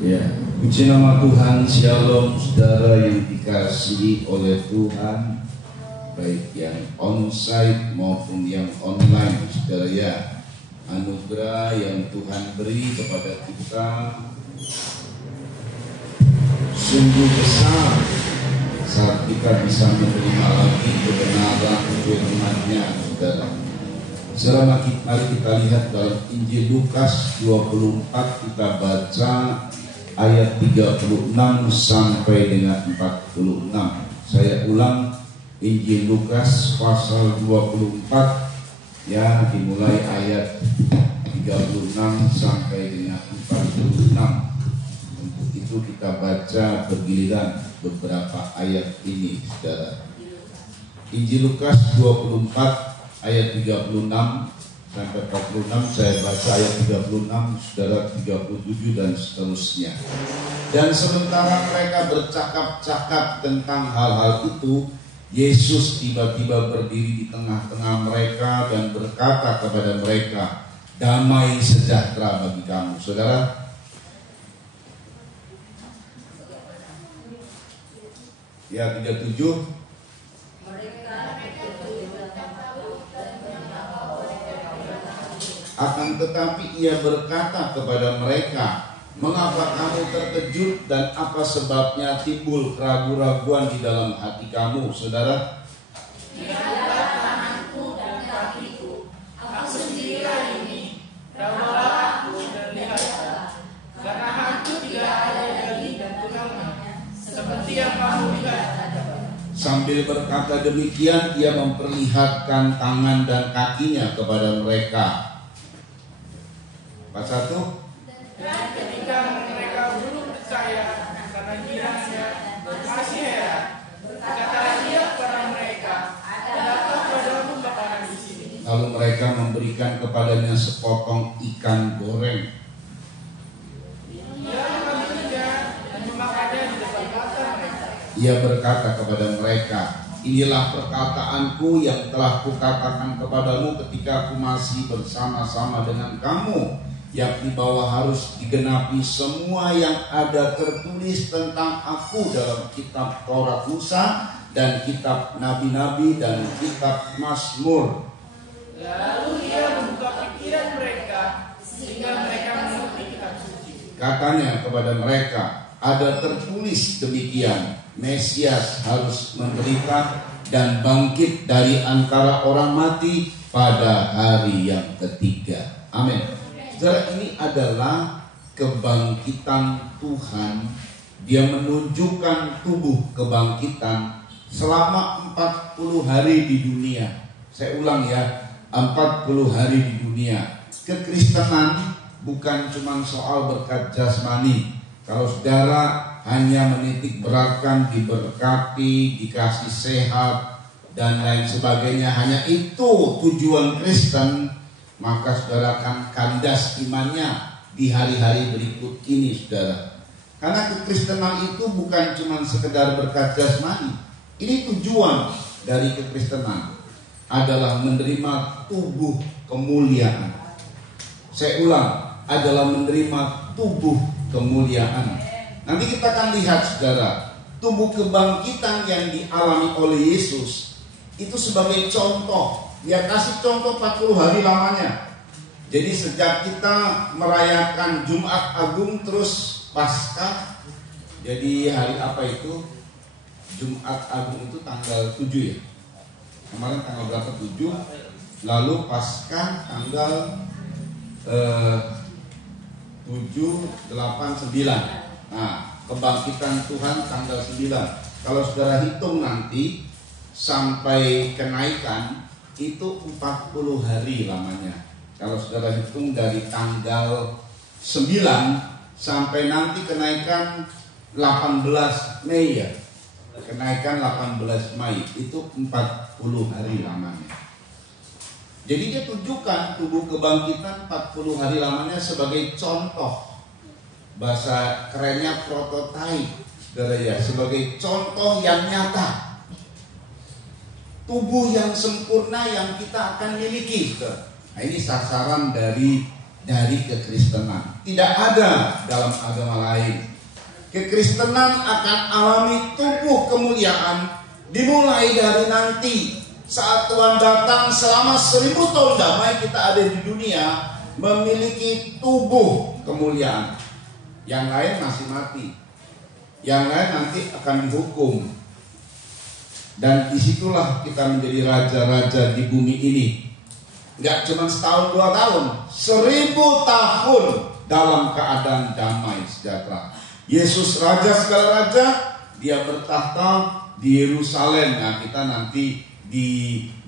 Ya, puji nama Tuhan. Shalom saudara yang dikasihi oleh Tuhan, baik yang onsite maupun yang online. Saudara ya, anugerah yang Tuhan beri kepada kita sungguh besar saat kita bisa menerima lagi kebenaran firman-Nya, saudara. Saudara, mari kita lihat dalam Injil Lukas 24, kita baca ayat 36 sampai dengan 46. Saya ulang, Injil Lukas pasal 24 ya, dimulai ayat 36 sampai dengan 46. Untuk itu kita baca bergiliran beberapa ayat ini, saudara. Injil Lukas 24 ayat 36 sampai 46, saya baca ayat 36, saudara, 37 dan seterusnya. Dan sementara mereka bercakap-cakap tentang hal-hal itu, Yesus tiba-tiba berdiri di tengah-tengah mereka dan berkata kepada mereka, "Damai sejahtera bagi kamu." Saudara, ya 37. Akan tetapi ia berkata kepada mereka, "Mengapa kamu terkejut dan apa sebabnya timbul keraguan-raguan di dalam hati kamu?" Saudara, lihatlah tanganku dan kakiku, aku sendirilah ini, rawalah aku dan lihatlah, karena hantu tidak ada daging dan tulangnya, seperti yang kamu lihat ada. Sambil berkata demikian, ia memperlihatkan tangan dan kakinya kepada mereka. Pasal 1. Dan ketika mereka belum percaya karena kiranya masih heran, berkatalah ia kepada mereka, "Adakah padamu makanan di sini?" Lalu mereka memberikan kepadanya sepotong ikan goreng. Ia mengambilnya dan memakannya di depan mata mereka. Ia berkata kepada mereka, "Inilah perkataanku yang telah kukatakan kepadamu ketika aku masih bersama-sama dengan kamu, yakni bahwa harus digenapi semua yang ada tertulis tentang aku dalam kitab Taurat Musa dan kitab Nabi-Nabi dan kitab Mazmur." Lalu ia membuka pikiran mereka sehingga mereka mengerti kitab suci. Katanya kepada mereka, "Ada tertulis demikian, Mesias harus menderita dan bangkit dari antara orang mati pada hari yang ketiga." Amin. Saudara, ini adalah kebangkitan Tuhan. Dia menunjukkan tubuh kebangkitan selama 40 hari di dunia. Saya ulang ya, 40 hari di dunia. Kekristenan bukan cuma soal berkat jasmani. Kalau saudara hanya menitik beratkan, diberkati, dikasih sehat dan lain sebagainya, hanya itu tujuan Kristen, maka saudara akan kandas imannya di hari-hari berikut ini, saudara. Karena kekristenan itu bukan cuma sekedar berkat jasmani. Ini tujuan dari kekristenan adalah menerima tubuh kemuliaan. Saya ulang, adalah menerima tubuh kemuliaan. Nanti kita akan lihat, saudara, tubuh kebangkitan yang dialami oleh Yesus itu sebagai contoh. Dia kasih contoh 40 hari lamanya. Jadi sejak kita merayakan Jumat Agung terus Paskah. Jadi hari apa itu? Jumat Agung itu tanggal 7 ya. Kemarin tanggal berapa? 7. Lalu Paskah tanggal 7, 8, 9. Nah, kebangkitan Tuhan tanggal 9. Kalau saudara hitung nanti sampai kenaikan itu 40 hari lamanya. Kalau saudara hitung dari tanggal 9 sampai nanti kenaikan 18 Mei ya. Kenaikan 18 Mei itu 40 hari lamanya. Jadi dia tunjukkan tubuh kebangkitan 40 hari lamanya sebagai contoh. Bahasa kerennya prototype, saudara ya, sebagai contoh yang nyata. Tubuh yang sempurna yang kita akan miliki. Nah, ini sasaran dari kekristenan. tidak ada dalam agama lain. Kekristenan akan alami tubuh kemuliaan dimulai dari nanti saat Tuhan datang. Selama 1000 tahun damai kita ada di dunia, memiliki tubuh kemuliaan. Yang lain masih mati, yang lain nanti akan dihukum. Dan disitulah kita menjadi raja-raja di bumi ini. Gak cuma setahun 2 tahun, 1000 tahun dalam keadaan damai sejahtera. Yesus Raja segala raja, dia bertahta di Yerusalem. Nah, kita nanti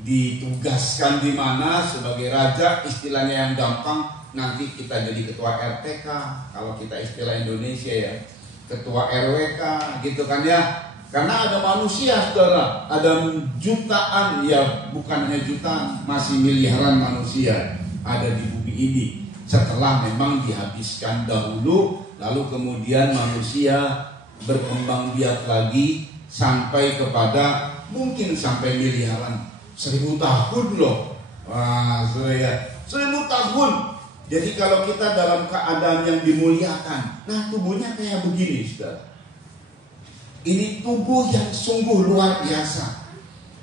ditugaskan di mana sebagai raja, istilahnya yang gampang, nanti kita jadi ketua RTK, kalau kita istilah Indonesia ya, ketua RWK gitu kan ya. Karena ada manusia saudara, ada jutaan, ya bukan hanya jutaan, masih miliaran manusia ada di bumi ini. Setelah memang dihabiskan dahulu, lalu kemudian manusia berkembang biak lagi sampai kepada mungkin sampai miliaran. 1000 tahun loh. Wah, saudara, 1000 tahun. Jadi kalau kita dalam keadaan yang dimuliakan, nah tubuhnya kayak begini, saudara. Ini tubuh yang sungguh luar biasa.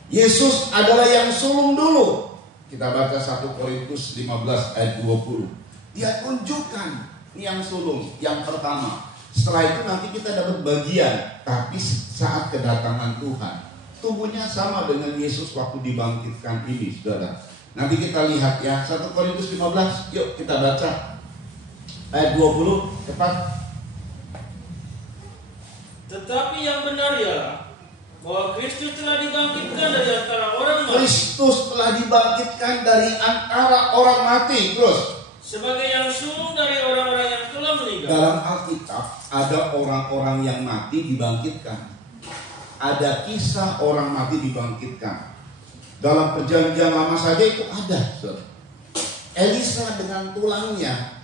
Yesus adalah yang sulung dulu. Kita baca 1 Korintus 15 ayat 20. Dia tunjukkan ini yang sulung, yang pertama. Setelah itu nanti kita dapat bagian. Tapi saat kedatangan Tuhan, tubuhnya sama dengan Yesus waktu dibangkitkan ini, saudara. Nanti kita lihat ya, 1 Korintus 15. Yuk kita baca ayat 20, cepat. Tetapi yang benar ialah bahwa Kristus telah dibangkitkan dari antara orang mati. Kristus telah dibangkitkan dari antara orang mati. Terus Sebagai yang sulung dari orang-orang yang telah meninggal. dalam Alkitab ada orang-orang yang mati dibangkitkan. Ada kisah orang mati dibangkitkan. Dalam perjanjian lama saja itu ada. Elisa dengan tulangnya,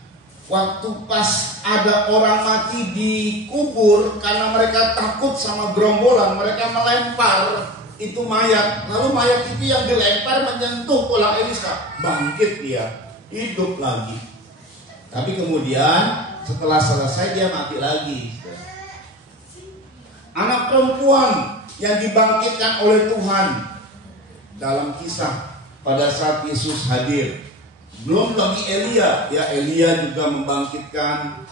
waktu pas ada orang mati dikubur, karena mereka takut sama gerombolan, mereka melempar itu mayat. Lalu mayat itu yang dilempar menyentuh tulang Elisa, bangkit dia, hidup lagi. Tapi kemudian setelah selesai dia mati lagi. Anak perempuan yang dibangkitkan oleh Tuhan dalam kisah pada saat Yesus hadir. Belum lagi Elia, ya Elia juga membangkitkan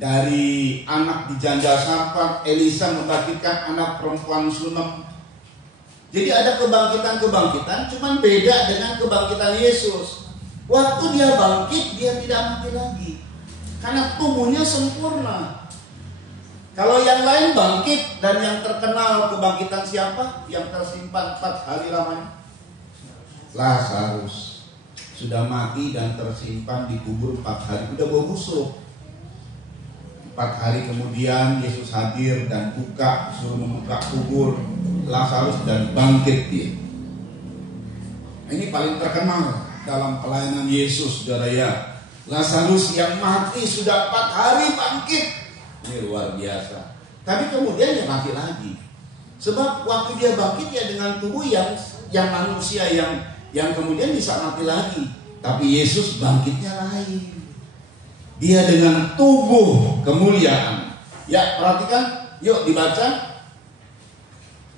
dari anak di janda Sarfat. Elisa membangkitkan anak perempuan Sunem. Jadi ada kebangkitan-kebangkitan, cuman beda dengan kebangkitan Yesus. Waktu dia bangkit, dia tidak mati lagi, karena tubuhnya sempurna. Kalau yang lain bangkit, dan yang terkenal kebangkitan siapa? Yang tersimpan 4 hari lamanya, Lazarus. Sudah mati dan tersimpan dikubur 4 hari, udah bau busuk. 4 hari kemudian Yesus hadir dan suruh membuka kubur Lazarus dan bangkit dia. Ini paling terkenal dalam pelayanan Yesus, saudara ya. Lazarus yang mati sudah 4 hari bangkit. Ini luar biasa. Tapi kemudian dia mati lagi. Sebab waktu dia bangkit ya dengan tubuh yang manusia yang kemudian bisa mati lagi. Tapi Yesus bangkitnya lain. Dia dengan tubuh kemuliaan. Ya, perhatikan, yuk dibaca.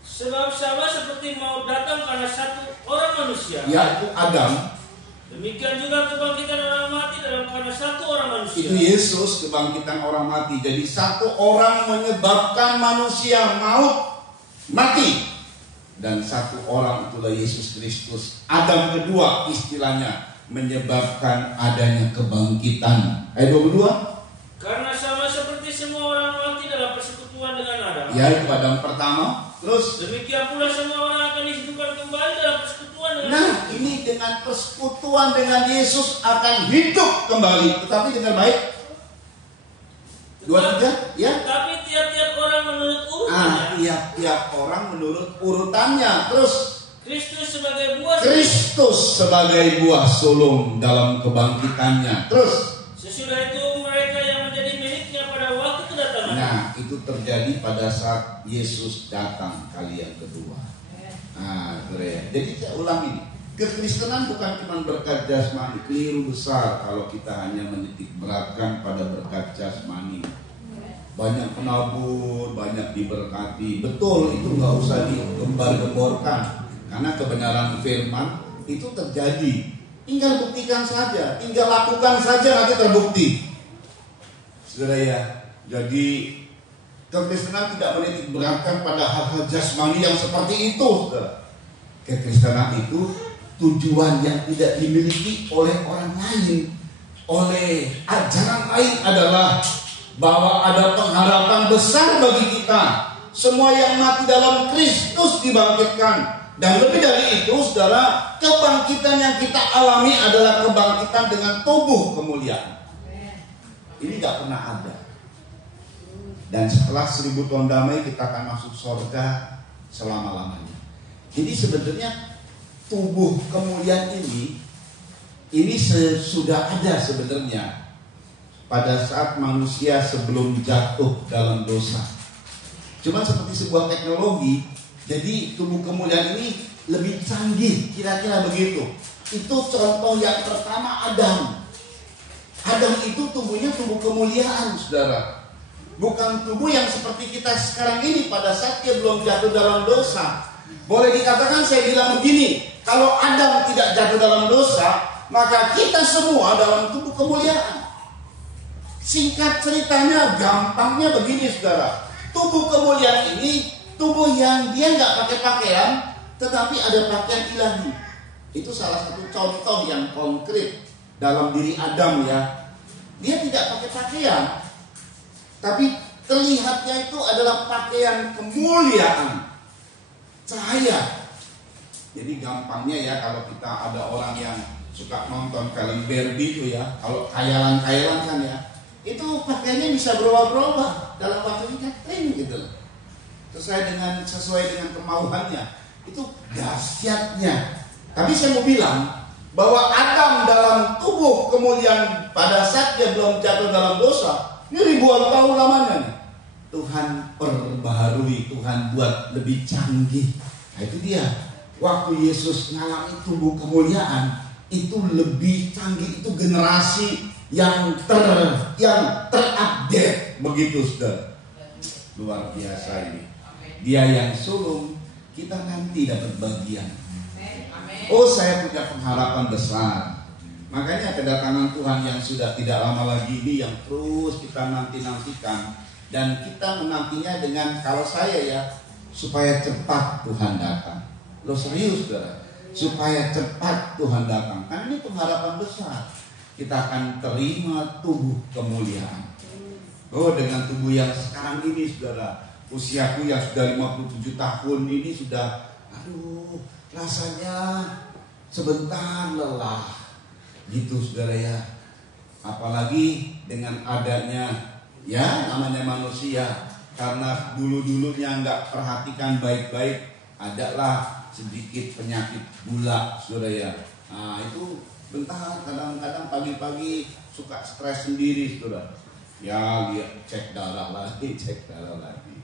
Sebab sama seperti maut datang karena satu orang manusia, Yaitu Adam. demikian juga kebangkitan orang mati dalam karena satu orang manusia. Itu Yesus, kebangkitan orang mati. Jadi satu orang menyebabkan manusia maut, mati. Dan satu orang itulah Yesus Kristus. Adam kedua istilahnya, menyebabkan adanya kebangkitan. Ayat 22. Karena sama seperti semua orang mati dalam persekutuan dengan Adam, Yaitu Adam pertama. Terus, demikian pula semua orang akan dihidupkan kembali dalam persekutuan dengan nah ini dengan persekutuan dengan Yesus akan hidup kembali. Tetapi dengan baik. 23, ya. Tapi tiap-tiap orang menurut urutannya. Tiap-tiap orang menurut urutannya. Terus, Kristus sebagai buah Kristus sebagai buah sulung dalam kebangkitannya. Terus, sesudah itu mereka yang menjadi miliknya pada waktu kedatangan. nah itu terjadi pada saat Yesus datang kali yang kedua. Nah, jadi saya ulang ini. Kekristenan bukan cuma berkat jasmani. Keliru besar kalau kita hanya menitik beratkan pada berkat jasmani. Banyak penabur, banyak diberkati. Betul, itu nggak usah digembar-gemborkan, karena kebenaran firman itu terjadi. Tinggal buktikan saja, tinggal lakukan saja, nanti terbukti. Saudara ya, jadi kekristenan tidak menitik beratkan pada hal-hal jasmani yang seperti itu, saudara. Kekristenan itu tujuan yang tidak dimiliki oleh orang lain, oleh ajaran lain adalah bahwa ada pengharapan besar bagi kita. Semua yang mati dalam Kristus dibangkitkan. Dan lebih dari itu, saudara, kebangkitan yang kita alami adalah kebangkitan dengan tubuh kemuliaan. Ini gak pernah ada. Dan setelah 1000 tahun damai, kita akan masuk surga selama-lamanya. Jadi sebenarnya tubuh kemuliaan ini sudah ada sebenarnya pada saat manusia sebelum jatuh dalam dosa. Cuma seperti sebuah teknologi, jadi tubuh kemuliaan ini lebih canggih, kira-kira begitu. Itu contoh yang pertama, Adam. Adam itu tubuhnya tubuh kemuliaan, saudara. Bukan tubuh yang seperti kita sekarang ini pada saat dia belum jatuh dalam dosa. Boleh dikatakan, saya bilang begini, kalau Adam tidak jatuh dalam dosa, maka kita semua dalam tubuh kemuliaan. Singkat ceritanya, gampangnya begini, saudara. Tubuh kemuliaan ini tubuh yang dia nggak pakai pakaian, tetapi ada pakaian ilahi. Itu salah satu contoh yang konkret dalam diri Adam ya. Dia tidak pakai pakaian, tapi terlihatnya itu adalah pakaian kemuliaan, cahaya. Jadi gampangnya ya, kalau kita ada orang yang suka nonton film Barbie itu ya, kalau khayalan-khayalan kan ya, itu pakaiannya bisa berubah-berubah dalam waktu yang gitu loh. Sesuai dengan kemauannya. Itu dahsyatnya. Tapi saya mau bilang bahwa Adam dalam tubuh kemuliaan pada saat dia belum jatuh dalam dosa, ini ribuan tahun lamanya nih. Tuhan perbaharui, Tuhan buat lebih canggih. Nah itu dia. Waktu Yesus ngalami tubuh kemuliaan, itu lebih canggih, itu generasi yang terupdate begitu, saudara. Luar biasa ini. Dia yang sulung, kita nanti dapat bagian. Oh, saya punya pengharapan besar. Makanya kedatangan Tuhan yang sudah tidak lama lagi ini yang terus kita nantikan. Dan kita menantinya dengan, kalau saya ya, supaya cepat Tuhan datang. Lo serius, saudara? Supaya cepat Tuhan datang. Karena ini pengharapan besar. Kita akan terima tubuh kemuliaan. Oh, dengan tubuh yang sekarang ini, saudara, usiaku yang sudah 57 tahun ini sudah, rasanya sebentar lelah gitu, saudara ya. Apalagi dengan adanya ya namanya manusia, karena dulunya nggak perhatikan baik-baik, adalah sedikit penyakit gula, saudara ya. Nah itu bentar, kadang-kadang pagi-pagi suka stres sendiri, saudara. Ya lihat, cek darah lagi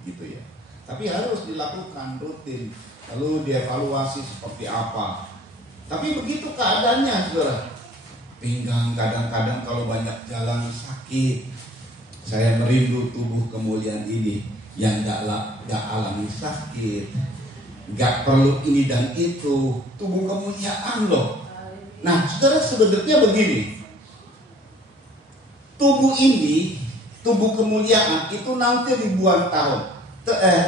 gitu ya. Tapi harus dilakukan rutin, lalu dievaluasi seperti apa. Tapi begitu keadaannya, saudara. Pinggang kadang-kadang kalau banyak jalan sakit. Saya merindu tubuh kemuliaan ini yang gak alami sakit, gak perlu ini dan itu. Tubuh kemuliaan loh. Nah, saudara, sebenarnya begini. Tubuh ini, tubuh kemuliaan itu nanti ribuan tahun.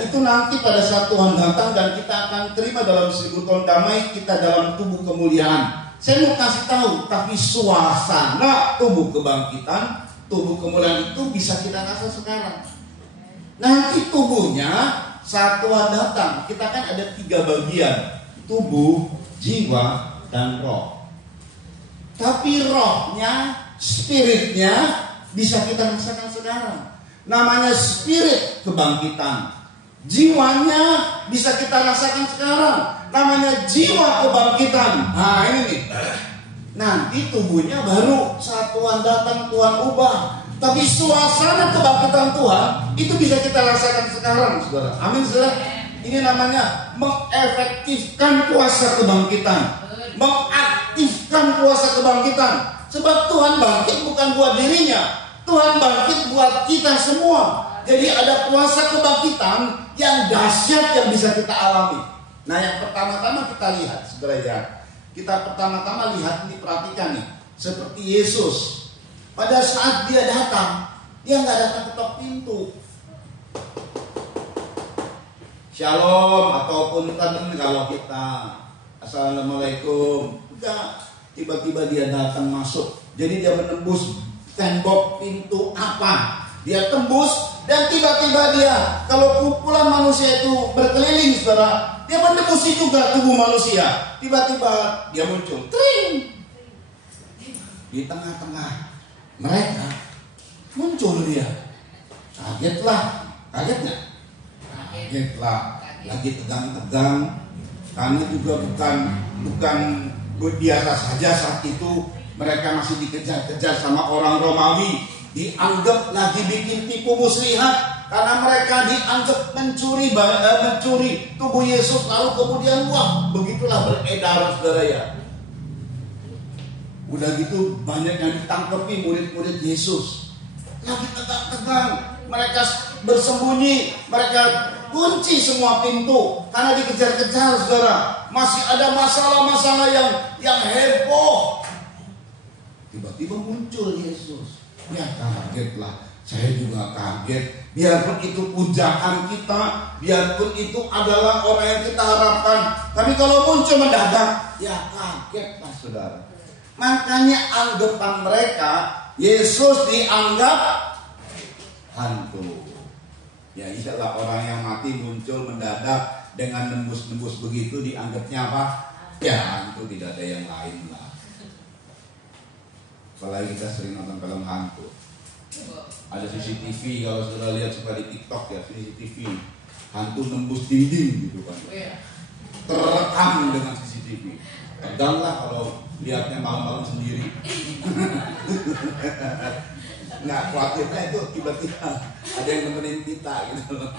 Itu nanti pada saat Tuhan datang dan kita akan terima dalam 1000 tahun damai, kita dalam tubuh kemuliaan. Saya mau kasih tahu, tapi suasana tubuh kebangkitan, tubuh kemuliaan itu bisa kita rasa sekarang. Nanti tubuhnya saat Tuhan datang, kita kan ada 3 bagian, tubuh, jiwa, dan roh. Tapi rohnya, spiritnya bisa kita rasakan sekarang. Namanya spirit kebangkitan. Jiwanya bisa kita rasakan sekarang. Namanya jiwa kebangkitan. Nah ini nih. Nanti tubuhnya baru saat Tuhan datang, Tuhan ubah. Tapi suasana kebangkitan Tuhan itu bisa kita rasakan sekarang, saudara. Amin, saudara. Ini namanya mengefektifkan kuasa kebangkitan. mengaktifkan kuasa kebangkitan. Sebab Tuhan bangkit bukan buat dirinya, Tuhan bangkit buat kita semua. Jadi ada kuasa kebangkitan yang dahsyat yang bisa kita alami. Nah, yang pertama-tama kita lihat, saudara ya. Kita pertama-tama lihat, ini perhatikan nih. Seperti Yesus, pada saat dia datang, dia nggak datang ketok pintu. Shalom ataupun kan kalau kita Assalamualaikum, enggak, tiba-tiba dia datang masuk. Jadi dia menembus tembok pintu apa? Dia tembus dan tiba-tiba dia, kalau kumpulan manusia itu berkeliling, saudara, dia menembusi juga tubuh manusia. Tiba-tiba dia muncul, tring, di tengah-tengah mereka muncul dia. Kagetlah, kagetnya. Kagetlah, lagi tegang-tegang, karena juga bukan biasa saja saat itu mereka masih dikejar-kejar sama orang Romawi, dianggap lagi bikin tipu muslihat karena mereka dianggap mencuri tubuh Yesus, lalu kemudian wah, begitulah beredar, saudara ya. Udah gitu banyak yang ditangkapi murid-murid Yesus, lagi tegang-tegang, mereka bersembunyi, mereka kunci semua pintu karena dikejar-kejar, saudara. Masih ada masalah-masalah yang heboh. Tiba-tiba muncul Yesus. Ya kagetlah, saya juga kaget. Biarpun itu pujaan kita, biarpun itu adalah orang yang kita harapkan, tapi kalau muncul mendadak, ya kagetlah, saudara. Makanya anggapan mereka, Yesus dianggap hantu. Ya iyalah, orang yang mati muncul mendadak dengan nembus-nembus begitu, dianggapnya apa? Ya hantu, tidak ada yang lain lah. Apalagi kita sering nonton film hantu. Ada CCTV, kalau sudah lihat suka di TikTok ya, CCTV hantu nembus dinding gitu kan. Terekam dengan CCTV. Tegang lah kalau lihatnya malam-malam sendiri. Nah, khawatirnya itu tiba-tiba ada yang nemenin kita gitu loh.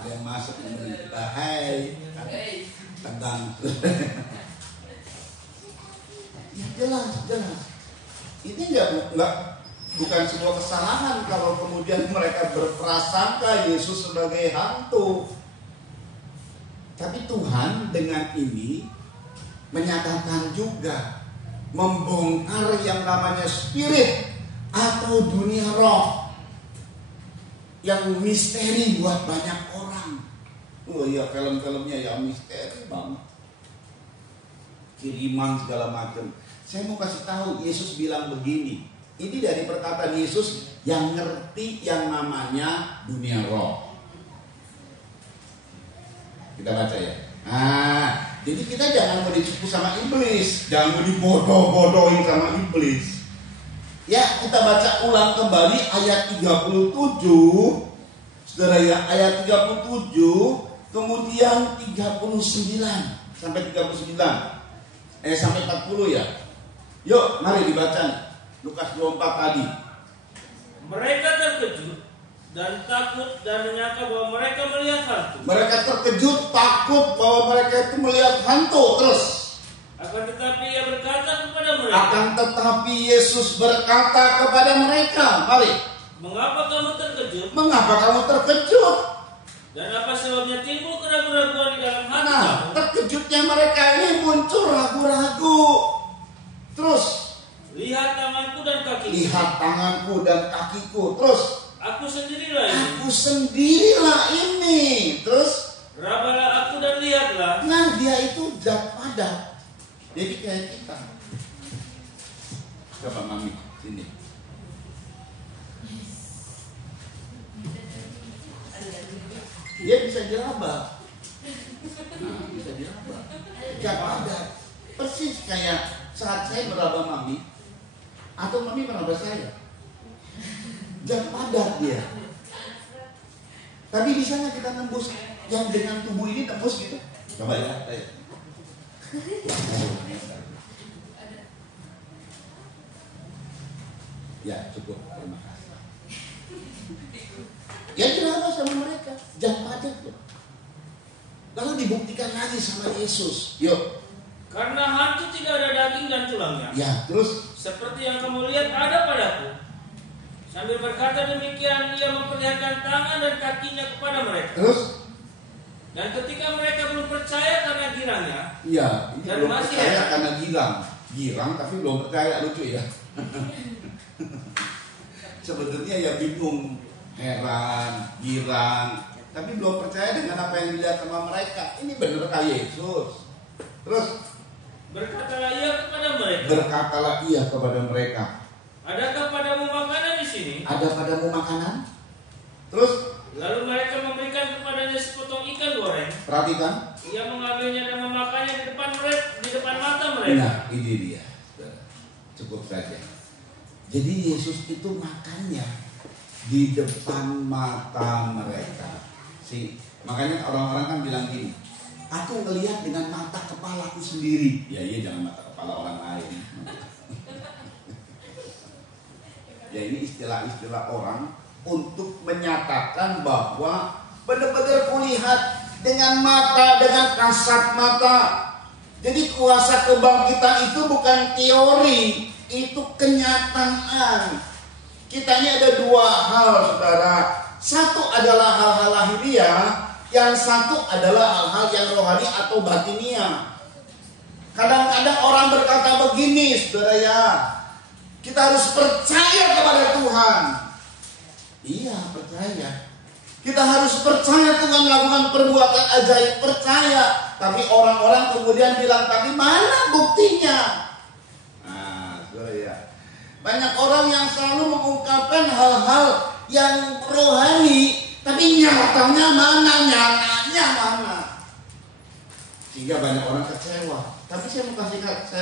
Ada yang masuk nemenin kita, hai, tegang. Ya jelas. Ini bukan sebuah kesalahan kalau kemudian mereka berprasangka Yesus sebagai hantu. Tapi Tuhan dengan ini menyatakan juga, membongkar yang namanya spirit atau dunia roh yang misteri buat banyak orang. Oh iya, film-filmnya yang misteri banget, kiriman segala macam. Saya mau kasih tahu, Yesus bilang begini. Ini dari perkataan Yesus yang ngerti yang namanya dunia roh. Kita baca ya. Nah, jadi kita jangan mau ditipu sama iblis, jangan mau dibodoh-bodohin sama iblis. Ya, kita baca ulang kembali ayat 37. Saudara ya, ayat 37 kemudian 39 sampai 39. Sampai 40 ya. Yuk, mari dibaca Lukas 24 tadi. Mereka terkejut dan takut dan menyangka bahwa mereka melihat hantu. Mereka terkejut, takut bahwa mereka itu melihat hantu. Terus Akan tetapi ia berkata kepada mereka. Akan tetapi Yesus berkata kepada mereka, mari. Mengapa kamu terkejut? Mengapa kamu terkejut? Dan apa sebabnya timbul keraguan-keraguan di dalam hati Nah, kamu? terkejutnya mereka ini muncul ragu-ragu. Terus Lihat tanganku dan kakiku. lihat tanganku dan kakiku. Terus Aku sendirilah ini. aku sendirilah ini. Terus Rabalah aku dan lihatlah. nah, dia itu zat padat. Jadi kayak kita. Coba mami sini. Dia bisa diraba. Nah, bisa diraba. Zat padat. Persis kayak saat saya meraba mami atau mami meraba saya. Zat padat dia. Tapi bisa nggak kita nembus yang dengan tubuh ini tembus gitu? Coba ya. Ayo. Ya cukup, terima kasih. Ya diraba sama mereka, zat padat tuh. Lalu dibuktikan lagi sama Yesus. Yuk, Karena hantu tidak ada daging dan tulangnya. Ya, terus Seperti yang kamu lihat ada padaku. Sambil berkata demikian, ia memperlihatkan tangan dan kakinya kepada mereka. terus Dan ketika mereka belum percaya karena girangnya, iya, ini Dan belum masih percaya ada. karena girang tapi belum percaya, lucu ya. Sebetulnya ya bingung, heran, girang, tapi belum percaya dengan apa yang dilihat sama mereka. Ini benar kayak Yesus. Terus berkatalah ia kepada mereka, berkatalah ia kepada mereka, adakah padamu makanan di sini? ada padamu makanan? Terus Lalu mereka memberikan kepadanya sepotong ikan goreng. perhatikan. Ia mengambilnya dan memakannya di depan mata mereka. Nah, ini dia. Cukup saja. Jadi Yesus itu makannya di depan mata mereka. Makanya orang-orang kan bilang gini, aku ngelihat dengan mata kepalaku sendiri. Ya iya, jangan mata kepala orang lain. Ya ini istilah-istilah orang untuk menyatakan bahwa benar-benar kulihat dengan mata, dengan kasat mata. Jadi kuasa kebangkitan itu bukan teori, itu kenyataan. Kita ini ada dua hal, saudara. Satu adalah hal-hal lahiriah, yang satu adalah hal-hal yang rohani atau batiniah. Kadang-kadang orang berkata begini, saudara ya, kita harus percaya kepada Tuhan. Iya, percaya. Kita harus percaya Tuhan melakukan perbuatan ajaib, percaya. Tapi orang-orang kemudian bilang, tapi mana buktinya? Nah, saudara ya, banyak orang yang selalu mengungkapkan hal-hal yang rohani, tapi nyatanya mana, nyatanya mana. Sehingga banyak orang kecewa. Tapi saya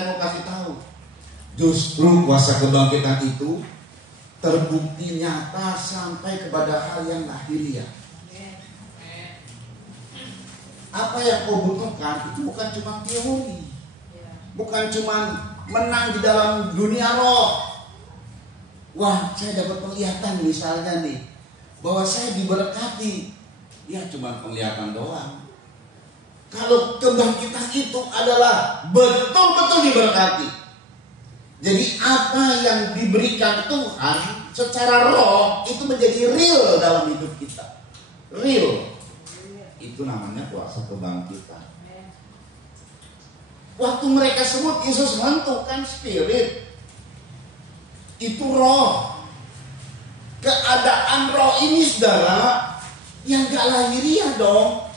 mau kasih tahu, justru kuasa kebangkitan itu terbukti nyata sampai kepada hal yang lahiriah. Apa yang kau butuhkan itu bukan cuma teori, bukan cuma menang di dalam dunia roh. Wah, saya dapat penglihatan misalnya nih, bahwa saya diberkati. Ya cuma penglihatan doang. Kalau kebangkitan itu adalah betul-betul diberkati. Jadi apa yang diberikan Tuhan secara roh itu menjadi real dalam hidup kita. Real. Itu namanya kuasa kebangkitan. Waktu mereka sebut Yesus hantu, kan spirit. Itu roh. Keadaan roh ini, saudara, yang gak lahiriah dong.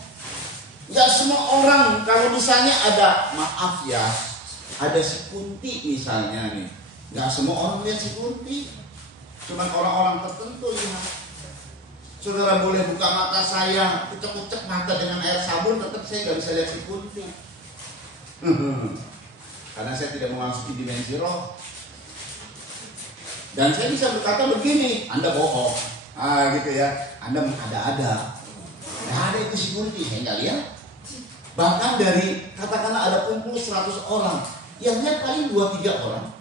Gak semua orang, kalau misalnya ada, maaf ya, ada si Kunti misalnya nih, gak semua orang lihat si Kunti, cuman orang-orang tertentu lihat. Saudara boleh buka mata saya, ucek-ucek mata dengan air sabun, tetap saya gak bisa lihat si Kunti. Karena saya tidak memasuki dimensi roh. Dan saya bisa berkata begini, Anda bohong, gitu ya, Anda ada-ada. Gak ada itu si Kunti, saya gak lihat. Bahkan dari, katakanlah ada kumpul 100 orang, yang lihat paling 2-3 orang.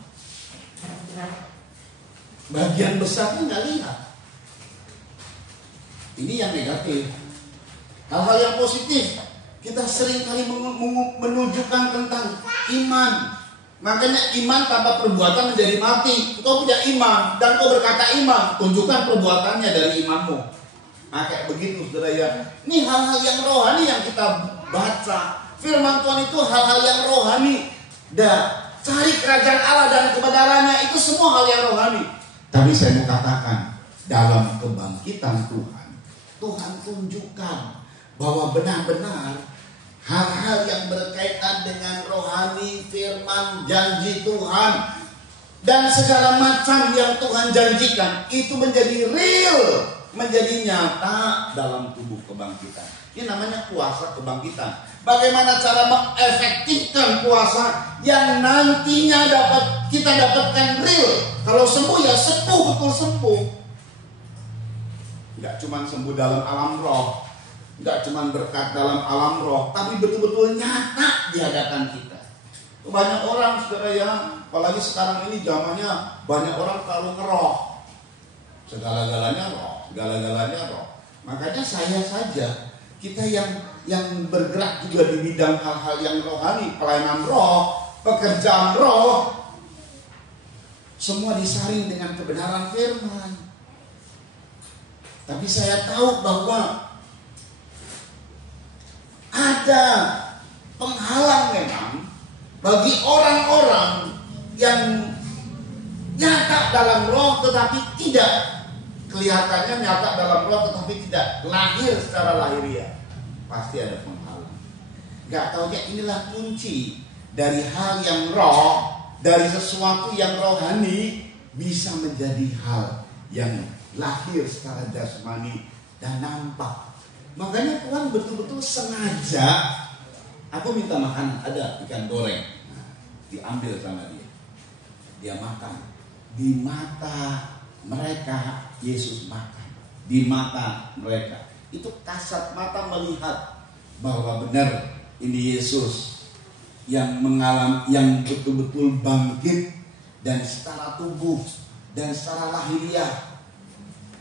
Bagian besarnya nggak lihat. Ini yang negatif. Hal-hal yang positif, kita sering kali menunjukkan tentang iman. Makanya iman tanpa perbuatan menjadi mati. Kau punya iman dan kau berkata iman, tunjukkan perbuatannya dari imanmu. Nah kayak begitu, saudara ya. Ini hal-hal yang rohani yang kita baca. Firman Tuhan itu hal-hal yang rohani. Dan cari kerajaan Allah dan kebenarannya, itu semua hal yang rohani. Tapi saya mau katakan, dalam kebangkitan Tuhan, Tuhan tunjukkan bahwa benar-benar hal-hal yang berkaitan dengan rohani, firman, janji Tuhan, dan segala macam yang Tuhan janjikan, itu menjadi real, menjadi nyata dalam tubuh kebangkitan. Ini namanya kuasa kebangkitan. Bagaimana cara mengefektifkan kuasa yang nantinya kita dapatkan real. Kalau sembuh ya sembuh, betul sembuh. Gak cuma sembuh dalam alam roh, gak cuma berkat dalam alam roh, tapi betul-betul nyata di hadapan kita. Banyak orang, saudara ya, apalagi sekarang ini zamannya banyak orang terlalu ngeroh. Segala-galanya roh, segala-galanya roh. Makanya saya saja, kita yang yang bergerak juga di bidang hal-hal yang rohani, pelayanan roh, pekerjaan roh, semua disaring dengan kebenaran firman. Tapi saya tahu bahwa ada penghalang memang bagi orang-orang yang nyata dalam roh tetapi tidak, kelihatannya nyata dalam roh tetapi tidak lahir secara lahiriah. Pasti ada penghalang. Gak taunya inilah kunci dari hal yang roh, dari sesuatu yang rohani bisa menjadi hal yang lahir secara jasmani dan nampak. Makanya Tuhan betul-betul sengaja, aku minta makan ada ikan goreng, diambil sama dia, dia makan. Di mata mereka Yesus makan, di mata mereka itu kasat mata melihat bahwa benar ini Yesus yang mengalami, yang betul-betul bangkit dan secara tubuh dan secara lahiriah.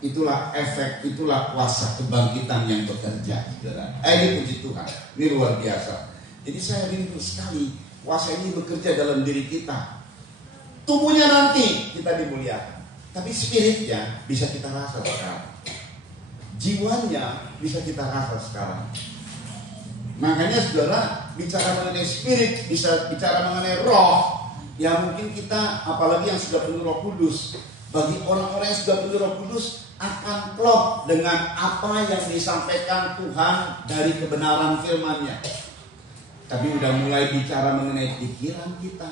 Itulah efek, itulah kuasa kebangkitan yang bekerja, saudara. Ini puji Tuhan, ini luar biasa. Jadi saya rindu sekali kuasa ini bekerja dalam diri kita. Tubuhnya nanti kita dimuliakan, tapi spiritnya bisa kita rasa sekarang. Jiwanya bisa kita rasa sekarang. Makanya saudara, bicara mengenai spirit, bisa bicara mengenai roh. Ya mungkin kita, apalagi yang sudah penuh Roh Kudus, bagi orang-orang yang sudah penuh Roh Kudus akan klop dengan apa yang disampaikan Tuhan dari kebenaran firman-Nya. Tapi udah mulai bicara mengenai pikiran kita,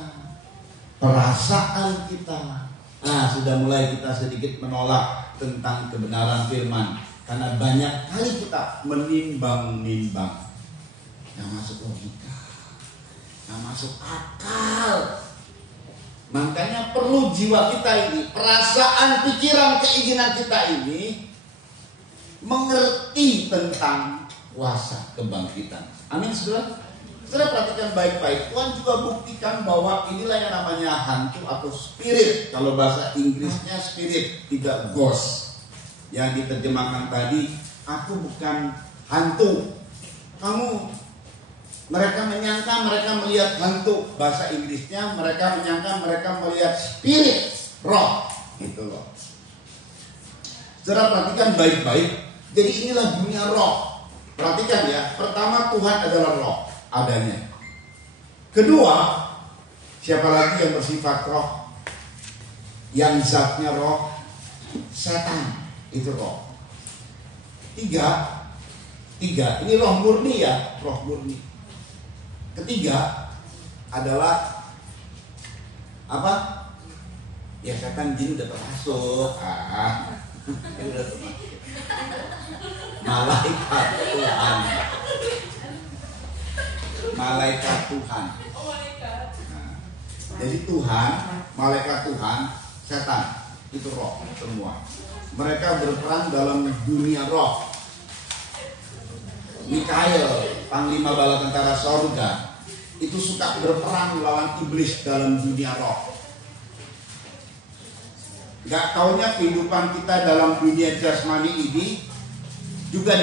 perasaan kita. Sudah mulai kita sedikit menolak tentang kebenaran firman. Karena banyak kali kita menimbang-nimbang. Gak masuk logika, gak masuk akal. Makanya perlu jiwa kita ini, perasaan, pikiran, keinginan kita ini mengerti tentang kuasa kebangkitan. Amin, saudara. Saudara perhatikan baik-baik. Tuhan juga buktikan bahwa inilah yang namanya hantu atau spirit. Kalau bahasa Inggrisnya spirit, tidak ghost. Yang diterjemahkan tadi, aku bukan hantu. Mereka menyangka mereka melihat hantu. Bahasa Inggrisnya mereka menyangka mereka melihat spirit, roh. Gitu loh. Saudara perhatikan baik-baik. Jadi inilah dunia roh. Perhatikan ya. Pertama, Tuhan adalah roh adanya. Kedua, siapa lagi yang bersifat roh? Yang zatnya roh? Setan. Itu roh. Tiga, ini roh murni ya. Roh murni. Ketiga adalah apa? Ya setan, jin udah termasuk. Ini udah termasuk. Malaikat Tuhan. Malaikat Tuhan. Jadi Tuhan, malaikat Tuhan, setan itu roh semua. Mereka berperan dalam dunia roh. Mikael, panglima bala tentara sorga, itu suka berperang melawan iblis dalam dunia roh. Gak taunya kehidupan kita dalam dunia jasmani ini juga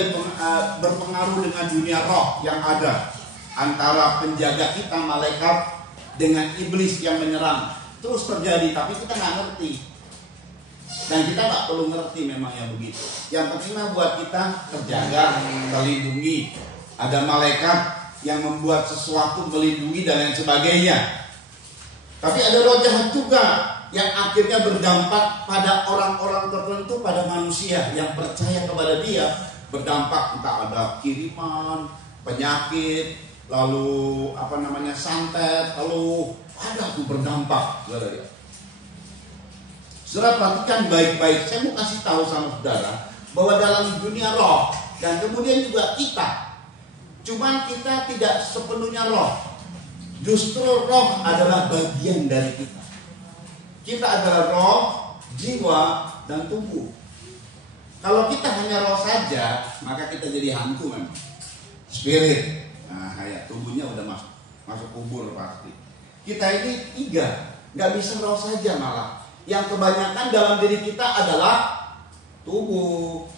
berpengaruh dengan dunia roh yang ada. Antara penjaga kita, malaikat, dengan iblis yang menyerang. Terus terjadi, tapi kita gak ngerti. Dan kita gak perlu ngerti memang yang begitu. Yang pentinglah buat kita terjaga, terlindungi. Ada malaikat yang membuat sesuatu melindungi dan lain sebagainya. Tapi ada roh jahat juga yang akhirnya berdampak pada orang-orang tertentu, pada manusia yang percaya kepada dia. Berdampak entah ada kiriman, penyakit, lalu santet, lalu ada tuh berdampak, saudara. Saudara perhatikan baik-baik. Saya mau kasih tahu sama saudara bahwa dalam dunia roh dan kemudian juga kita, cuman kita tidak sepenuhnya roh. Justru roh adalah bagian dari kita. Kita adalah roh, jiwa, dan tubuh. Kalau kita hanya roh saja, maka kita jadi hantu memang. Spirit. Tubuhnya udah masuk kubur pasti. Kita ini tiga, nggak bisa roh saja malah. Yang kebanyakan dalam diri kita adalah tubuh,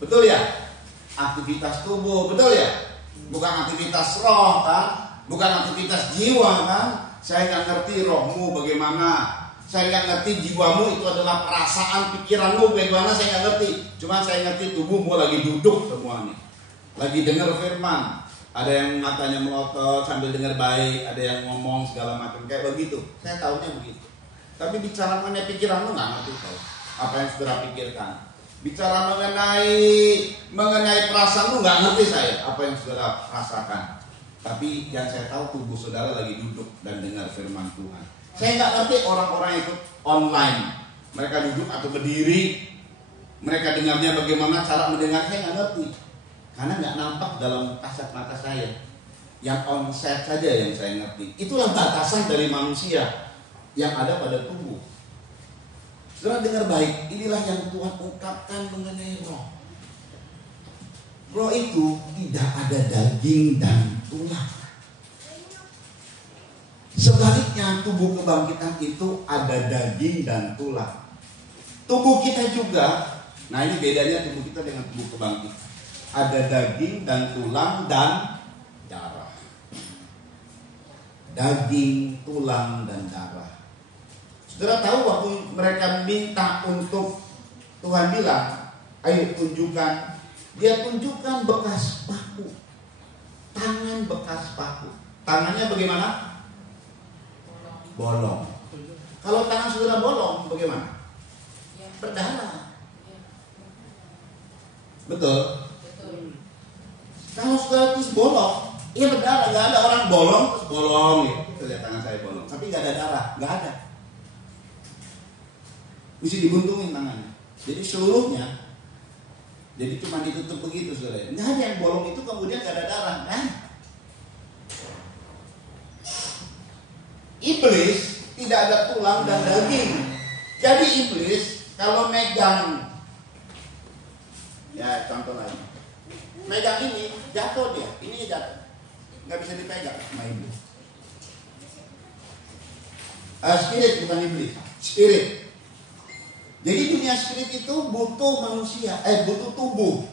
betul ya? Aktivitas tubuh, betul ya? bukan aktivitas roh kan, bukan aktivitas jiwa kan. Saya nggak ngerti rohmu bagaimana, saya nggak ngerti jiwamu itu adalah perasaan pikiranmu bagaimana, saya nggak ngerti. Cuma saya ngerti tubuhmu lagi duduk semuanya, lagi dengar firman. Ada yang matanya melotot sambil dengar baik, ada yang ngomong segala macam kayak begitu. Saya tahunya begitu. Tapi bicara mengenai pikiranmu nggak ngerti saya. Apa yang saudara pikirkan? Bicara mengenai perasaanmu nggak ngerti saya. Apa yang saudara rasakan? Tapi yang saya tahu tubuh saudara lagi duduk dan dengar firman Tuhan. Saya nggak ngerti orang-orang yang ikut online. Mereka duduk atau berdiri. Mereka dengarnya bagaimana, cara mendengar saya nggak ngerti. Karena nggak nampak dalam kasat mata saya. Yang onsite saja yang saya ngerti. Itulah batasan dari manusia yang ada pada tubuh. Saudara dengar baik. Inilah yang Tuhan ungkapkan mengenai roh. Roh itu tidak ada daging dan tulang. Sebaliknya tubuh kebangkitan itu ada daging dan tulang. Tubuh kita juga, nah ini bedanya tubuh kita dengan tubuh kebangkitan. Ada daging dan tulang dan darah. Daging, tulang, dan darah. Saudara tahu waktu mereka minta untuk, Tuhan bilang, ayo tunjukkan. Dia tunjukkan bekas paku. Tangan bekas paku. Tangannya bagaimana? Bolong. Kalau tangan saudara bolong bagaimana? Berdarah. Betul? Kalau saudara terus bolong, iya berdarah. Gak ada orang bolong terus bolong gitu. Lihat tangan saya bolong, tapi gak ada darah. Gak ada. Mesti dibuntungin tangannya. Jadi seluruhnya. Jadi cuma ditutup begitu saudara. Nggak ada yang bolong itu kemudian nggak ada darah, kan? Iblis tidak ada tulang dan daging. Jadi iblis kalau megang, ya contoh lagi, megang ini jatuh dia, ini jatuh, nggak bisa dipegang sama iblis. Spirit bukan iblis, spirit. Jadi dunia spirit itu butuh manusia, butuh tubuh.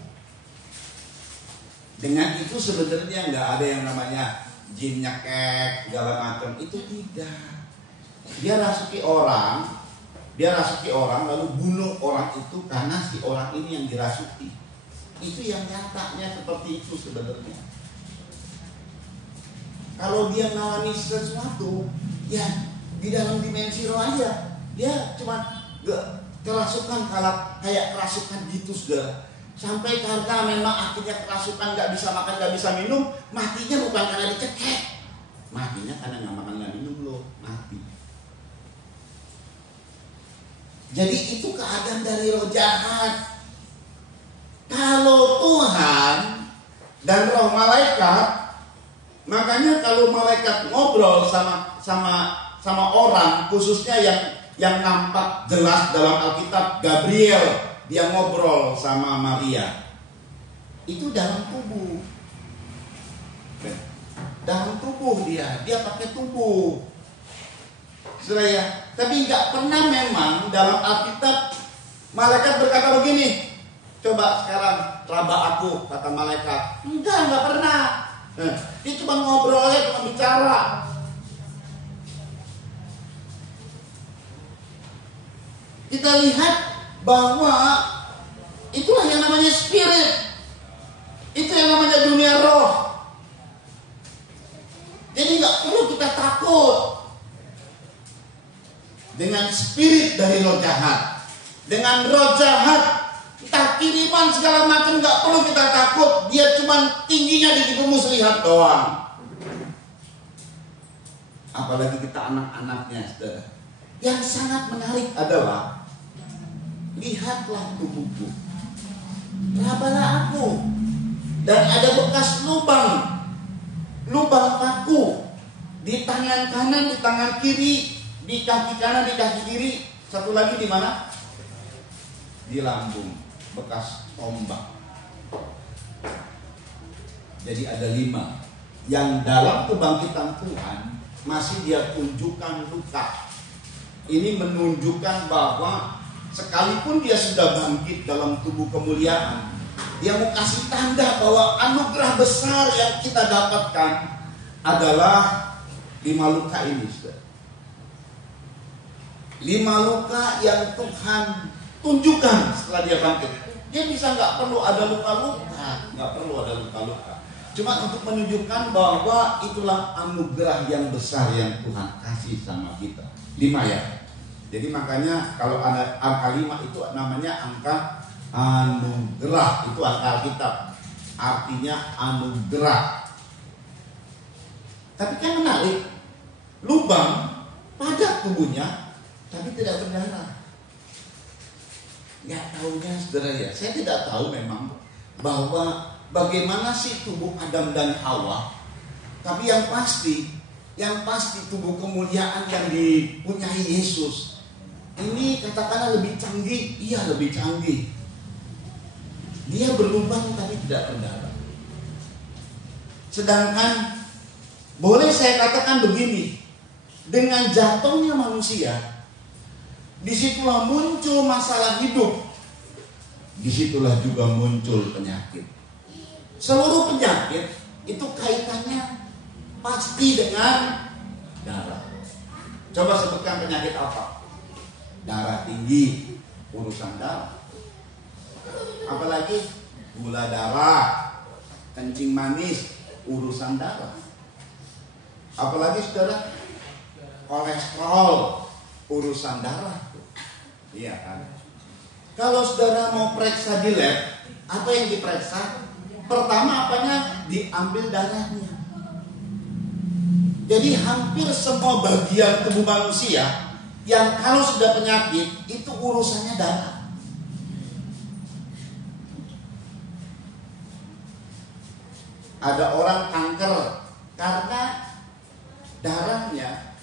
Dengan itu sebenarnya nggak ada yang namanya jin nyekek segala macam, itu tidak. Dia rasuki orang lalu bunuh orang itu karena si orang ini yang dirasuki. Itu yang nyatanya seperti itu sebenarnya. Kalau dia mengalami sesuatu, ya di dalam dimensi roh aja, dia cuma kerasukan kayak kerasukan gitu saudara. Sampai karena memang akhirnya kerasukan, nggak bisa makan, nggak bisa minum, matinya bukan karena dicekek, matinya karena nggak makan nggak minum loh, mati. Jadi itu keadaan dari roh jahat. Kalau Tuhan dan roh malaikat, makanya kalau malaikat ngobrol sama orang, khususnya yang nampak jelas dalam Alkitab, Gabriel, dia ngobrol sama Maria. Itu dalam tubuh. Dalam tubuh dia pakai tubuh. Saudara ya, tapi nggak pernah memang dalam Alkitab malaikat berkata begini, coba sekarang raba aku, kata malaikat. Enggak pernah. Dia cuma ngobrol aja, cuma bicara. Kita lihat bahwa itulah yang namanya spirit. Itu yang namanya dunia roh. Jadi nggak perlu kita takut dengan spirit dari roh jahat. Dengan roh jahat, entah kiriman segala macam, nggak perlu kita takut. Dia cuma tingginya di hidupmu selihat doang. Apalagi kita anak-anaknya, saudara. Yang sangat menarik adalah, lihatlah tubuhku, rabalah aku, dan ada bekas lubang paku di tangan kanan, di tangan kiri, di kaki kanan, di kaki kiri, satu lagi di mana? Di lambung, bekas tombak. Jadi ada 5 yang dalam kebangkitan Tuhan masih dia tunjukkan luka. Ini menunjukkan bahwa sekalipun dia sudah bangkit dalam tubuh kemuliaan, Dia mau kasih tanda bahwa anugerah besar yang kita dapatkan adalah 5 luka ini, saudara. 5 luka yang Tuhan tunjukkan setelah dia bangkit. Dia bisa nggak perlu ada luka-luka, nggak perlu ada luka-luka. Cuma untuk menunjukkan bahwa itulah anugerah yang besar yang Tuhan kasih sama kita. 5 ya. Jadi makanya kalau ada angka 5 itu namanya angka anugerah. Itu angka Alkitab. Artinya anugerah. Tapi kan menarik, lubang pada tubuhnya tapi tidak berdarah. Nggak tahunya saudara ya, saya tidak tahu memang bahwa bagaimana sih tubuh Adam dan Hawa. Tapi yang pasti tubuh kemuliaan yang dipunyai Yesus ini katakanlah lebih canggih. Iya, lebih canggih. Dia berlubang tapi tidak berdarah. Sedangkan boleh saya katakan begini, dengan jatuhnya manusia, disitulah muncul masalah hidup, disitulah juga muncul penyakit. Seluruh penyakit itu kaitannya pasti dengan darah. Coba sebutkan penyakit apa? Darah tinggi, urusan darah. Apalagi gula darah, kencing manis, urusan darah. Apalagi saudara, kolesterol, urusan darah. Iya kan? Kalau saudara mau periksa di lab, apa yang diperiksa? Pertama apanya? Diambil darahnya. Jadi hampir semua bagian tubuh manusia yang kalau sudah penyakit itu urusannya darah. Ada orang kanker karena darahnya